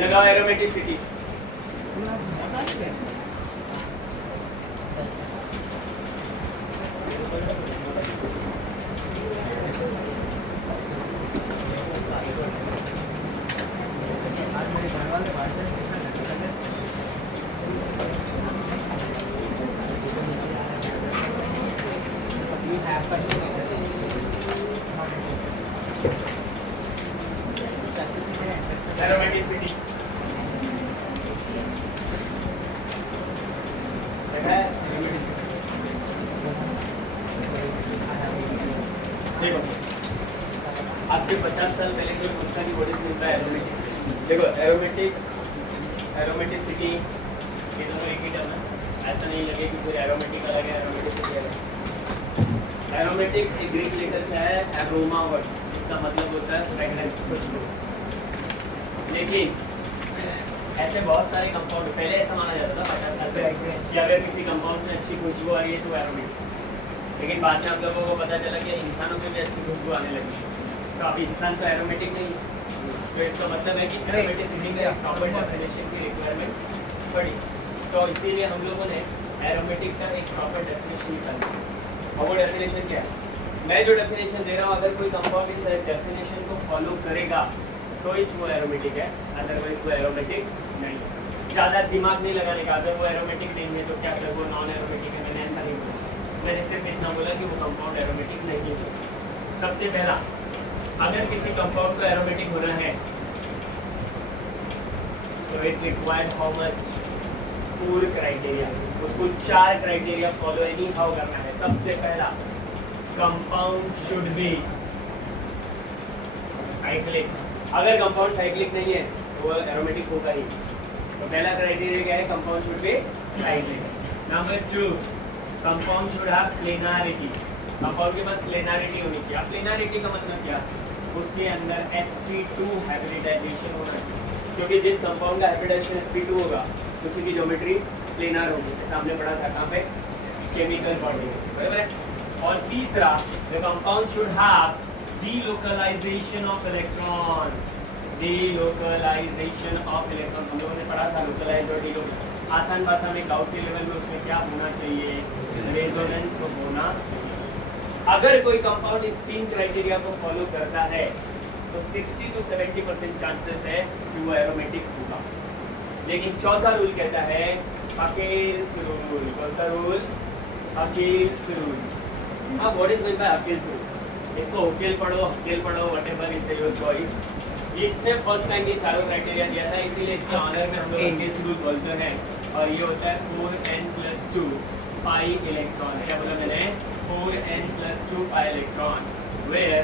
लगाओ aromaticity. Aromaticity देखो, आज से 50 साल पहले जो पूछता कि what is mean bye aromaticity. देखो एरोमेटिसिटी ये दोनों एक ही टर्म है, ऐसा नहीं लगे कि कोई एरोमेटिक अलग है एरोमेटिसिटी अलग है। एरोमेटिक एक ग्रीक लेटर से है एरोमा वर्ड, इसका मतलब होता है फ्रेग्रेंस, खुशबू। लेकिन ऐसे बहुत सारे कंपाउंड पहले ऐसा माना जाता था 50 साल पहले कि अगर किसी कंपाउंड से अच्छी खुशबू आ रही है तो एरोमेटिक। लेकिन बाद में आप लोगों को पता चला कि इंसानों से भी अच्छी खुशबू आने लगी, तो अभी इंसान तो एरोमेटिक नहीं है। तो इसका मतलब है कि एरोमेटिसिटी में प्रॉपर डेफिनेशन की रिक्वायरमेंट पड़ी, तो इसीलिए हम लोगों ने एरोमेटिक का एक प्रॉपर डेफिनेशन निकाला। और वो डेफिनेशन क्या है, मैं जो डेफिनेशन दे रहा हूँ अगर कोई कंपाउंड इस डेफिनेशन को फॉलो करेगा तो ही वो एरोमेटिक है, अदरवाइज वो एरोमेटिक नहीं है। ज़्यादा दिमाग नहीं लगाने का, अगर वो एरोमेटिक नहीं है तो क्या सर वो नॉन एरोमेटिक है, मैंने ऐसा नहीं बोला। मैंने सिर्फ इतना बोला कि वो कंपाउंड एरोमेटिक नहीं है। सबसे पहला, अगर किसी कंपाउंड को एरोमेटिक होना है तो it required how much 4 criteria, उसको 4 क्राइटेरिया फॉलो एनी हाउ करना है। सबसे पहला, कंपाउंड शुड बी साइक्लिक। अगर कंपाउंड साइक्लिक नहीं है तो वो एरोमेटिक होगा ही। तो पहला क्राइटेरिया क्या है, compound should be cyclic. Number 2, compound should have planarity. Compound के पास प्लेनारिटी होनी चाहिए। अब प्लेनारिटी का मतलब क्या, उसके अंदर sp2 हाइब्रिडाइजेशन होना चाहिए, क्योंकि जिस कंपाउंड का हाइब्रिडाइजेशन sp2 होगा उसी की ज्योमेट्री प्लेनार होगी। सामने पढ़ा था कहाँ पे, केमिकल बॉडी, बराबर है। और तीसरा, the compound should have delocalization of electrons। delocalization of electrons हम लोगों ने पढ़ा था, लोकलाइज और डिलोकलाइज। आसान भाषा में डाउट के लेवल में उसमें क्या होना चाहिए, रेजोनेंस होना चाहिए। अगर कोई कंपाउंड इस 3 क्राइटेरिया को फॉलो करता है तो 60 to 70% चांसेस है कि वो एरोमेटिक होगा। लेकिन चौथा रूल कहता है अकेल्स रूल। कौन सा रूल, अकेल्स रूल। अब what is mean by Huckel's rule, इसको होकेल पढ़ो, हकेल पढ़ो, व्हाटएवर इट्स योर चॉइस। इसने फर्स्ट टाइम ये चारों क्राइटेरिया दिया था, इसीलिए इसके ऑनर में हम लोग अकेल्स रूल बोलते हैं। और ये होता है 4n+2 पाई इलेक्ट्रॉन। क्या बोला मैंने, 4n+2 pi electron, where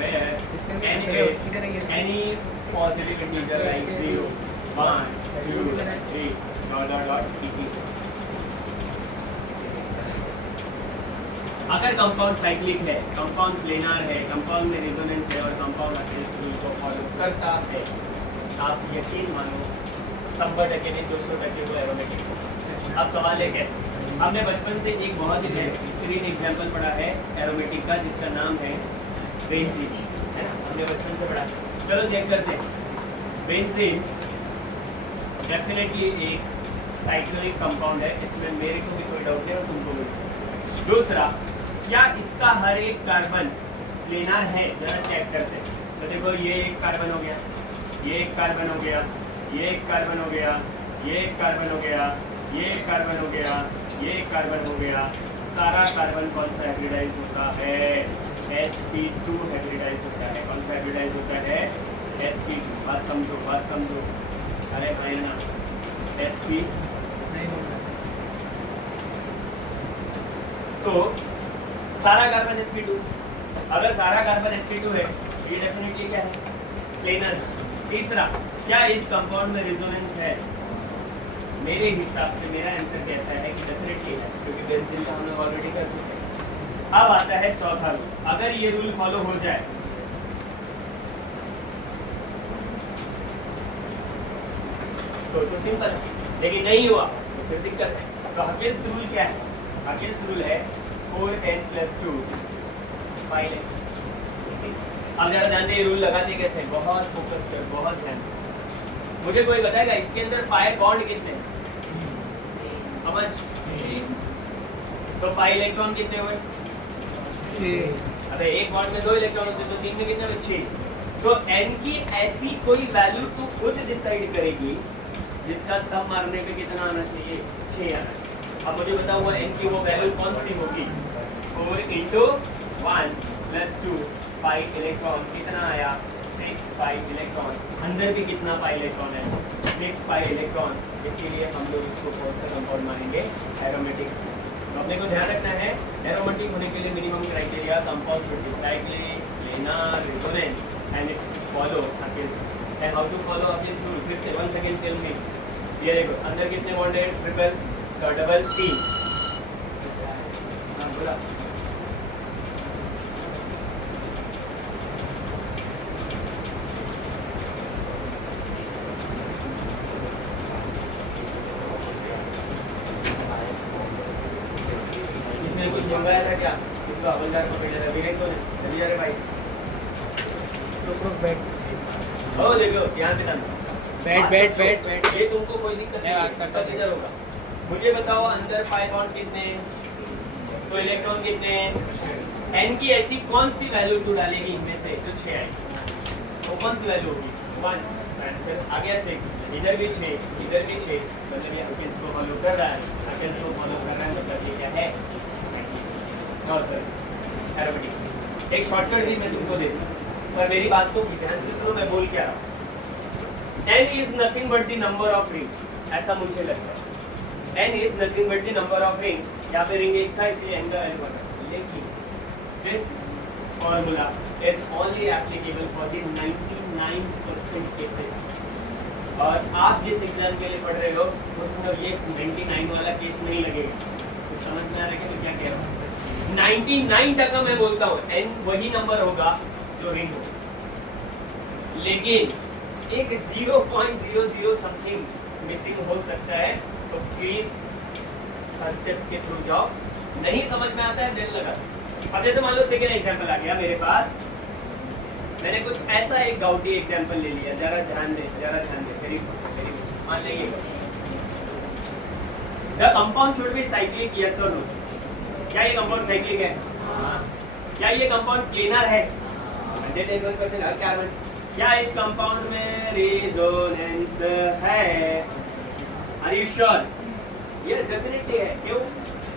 n is any positive integer like 0, 1, 2, 3, ... etc. अगर कंपाउंड साइक्लिक है, कंपाउंड प्लेनार है, कंपाउंड में रेजोनेंस है और कंपाउंड अकेल्स रूल को फॉलो करता है, आप यकीन मानो 100% नहीं 200% वो एरोमेटिक होगा। अब सवाल है कैसे। हमने बचपन से एक बहुत ही बेहतरीन एग्जाम्पल पढ़ा है एरोमेटिक का, जिसका नाम है बेंजीन, है ना, हमने बचपन से पढ़ा। चलो चेक करते हैं। बेंजीन डेफिनेटली एक साइक्लिक कंपाउंड है, इसमें मेरे को भी कोई डाउट नहीं और तुमको भी। दूसरा, क्या इसका हर एक कार्बन प्लेनार है, जरा चेक करते हैं। तो देखो ये एक कार्बन हो गया, ये एक कार्बन हो गया, ये एक कार्बन हो गया, ये एक कार्बन हो गया, ये एक कार्बन हो गया, ये एक कार्बन हो गया। सारा कार्बन कौन सा हाइब्रिडाइज होता है, sp2 हाइब्रिडाइज होता है। कौन सा हाइब्रिडाइज होता है, sp2। बात समझो, बात समझो। अरे भाई ना, sp तो सारा कार्बन sp2। अगर सारा कार्बन sp2 है ये डेफिनेटली क्या है, प्लेनर। तीसरा, क्या इस कंपाउंड में रेजोनेंस है, मेरे हिसाब से मेरा आंसर कहता है कि डेफिनेटली है, क्योंकि बेंजीन का हम लोग ऑलरेडी कर चुके हैं। अब आता है चौथा रूल। अगर ये रूल फॉलो हो जाए तो सिंपल है, लेकिन नहीं हुआ तो फिर दिक्कत है। तो हकेल्स रूल क्या है, हकेल्स रूल है 4n+2 पाई। अब जरा ध्यान दे, रूल लगाते कैसे, बहुत फोकस कर, बहुत ध्यान से। मुझे कोई बताएगा इसके अंदर पाई बॉन्ड कितने हैं? समझ? तो पाई इलेक्ट्रॉन कितने हुए? 6। अबे एक बॉन्ड में 2 इलेक्ट्रॉन होते तो 3 में कितने हुए? 6। तो n की ऐसी कोई वैल्यू तो खुद डिसाइड करेगी जिसका सम मारने पे कितना आना चाहिए? 6 आना चाहिए। अब मुझे बताओ वो n की वो वैल्यू कौन सी होगी? 4 into 1 plus 2 पाई इलेक्ट्रॉन कितना आया? 6 पाई इलेक्ट्रॉन। अंदर भी कितना पाई इलेक्ट्रॉन है? 6 पाई इलेक्ट्रॉन। इसीलिए हम लोग इसको कौन सा कंपाउंड मानेंगे? एरोमेटिक। तो अपने को ध्यान रखना है एरोमेटिक होने के लिए minimum criteria compound should be cyclic, planar, resonant and it follow Hawkins and how to follow Hawkins rule फिर से once again tell me ये देखो अंदर कितने बॉन्ड है? ट्रिपल डबल 3 हाँ बोला इसने कुछ मंगाया था क्या? इसको हवलदार को भेजा था विवेक को जल्दी जा रहे भाई ओ देखो ध्यान देना बैठ ये तुमको कोई दिक्कत नहीं इधर होगा। मुझे बताओ अंदर पाई बॉन्ड कितने हैं? तो इलेक्ट्रॉन कितने हैं? n की ऐसी कौन सी वैल्यू तू डालेगी इनमें से जो 6 आएगी? वो कौन सी वैल्यू होगी? 1 आंसर आ गया 6 इधर भी 6 इधर भी 6 मतलब ये हॉकिंस को फॉलो कर रहा है। हॉकिंस को फॉलो कर रहा है मतलब ये क्या है? No sir aromatic. एक शॉर्टकट भी मैं तुमको दे दूं पर मेरी बात को ध्यान से सुनो मैं बोल क्या रहा हूँ। n is nothing but the number of ring ऐसा मुझे लगता है। n is nothing but the number of ring यहाँ पे रिंग एक था इसलिए n का n बना। लेकिन this formula is only applicable for the 99% cases और आप जिस एग्जाम के लिए पढ़ रहे हो उसमें ये 99 वाला केस नहीं लगेगा। तो समझ में आ रहा है कि क्या कह रहा हूँ? 99% मैं बोलता हूँ n वही नंबर होगा जो रिंग हो लेकिन एक 0.00 समथिंग मिसिंग हो सकता है। तो प्लीज कंसेप्ट के थ्रू जाओ। नहीं समझ में आता है दिल लगा। अब जैसे मान लो सेकेंड एग्जांपल आ गया मेरे पास। मैंने कुछ ऐसा एक गाउटी एग्जांपल ले लिया। जरा ध्यान दे वेरी गुड मान लेंगे the compound should be cyclic yes और नो। क्या ये कंपाउंड साइक्लिक है? क्या ये कंपाउंड प्लेनर है? क्या इस कंपाउंड में रेजोनेंस है? Are you sure? Yes definitely है। क्यों?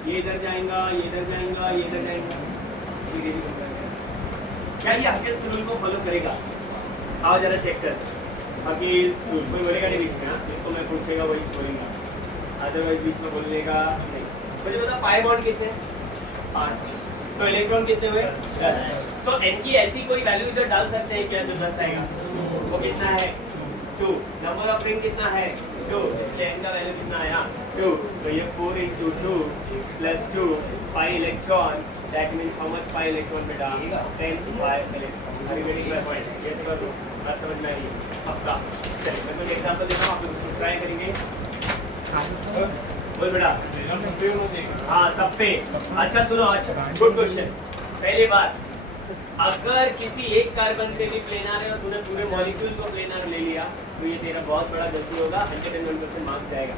ये इधर जाएगा ये इधर जाएगा ये इधर जाएगा। क्या ये हकील्स रूल को फॉलो करेगा? आओ जरा चेक कर। हकील्स रूल कोई बोलेगा नहीं बीच में। हाँ इसको मैं पूछेगा वही बोलेगा अदरवाइज बीच में बोलेगा नहीं। मुझे बता पाई बॉन्ड कितने? 5। तो इलेक्ट्रॉन कितने हुए? 10। तो n की ऐसी कोई वैल्यू इधर डाल सकते हैं क्या जो 10 आएगा? वो कितना है? 2। नंबर ऑफ रिंग कितना है? 2। इसलिए n का वैल्यू कितना आया? 2। तो ये 4 into 2 plus 2 pi electron that means how much pi electron बेटा? 10 pi electron। अभी waiting by point yes sir बात समझ में आई आपका। चलिए मैं कुछ एग्जांपल देता हूं आप लोग उसको ट्राई करेंगे। बोल बेटा। हाँ सब पे। अच्छा सुनो अच्छा गुड क्वेश्चन। पहली बात अगर किसी एक कार्बन पे भी प्लेनर है और तूने पूरे मॉलिक्यूल को प्लेनर ले लिया तो ये तेरा बहुत बड़ा गलती होगा। 101% मार्क्स जाएगा।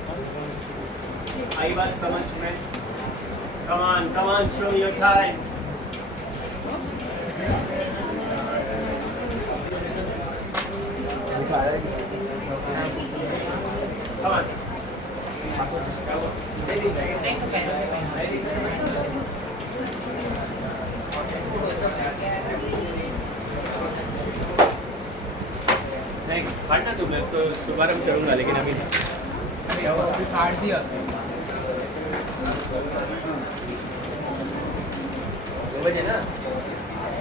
आई बात समझ में? कमान शो योर टाइम। नहीं पढ़ना तुम मैं उसको दोबारा भी करूँगा लेकिन अभी काट दिया बजे ना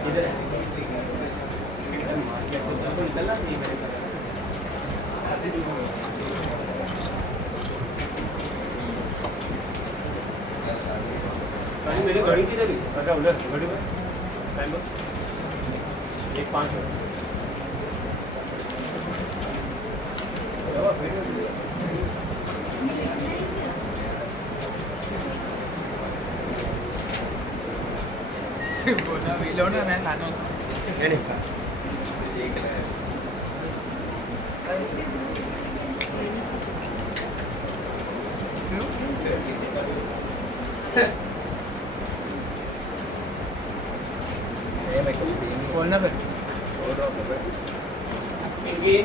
इधर निकलना नहीं मेरे साथ। मेरी घड़ी की जगह अच्छा उधर घड़ी में टाइम बस 1:05 बोला वेलो ना मैं खाना नहीं ये मैं कभी से बोलना फिर पिंकी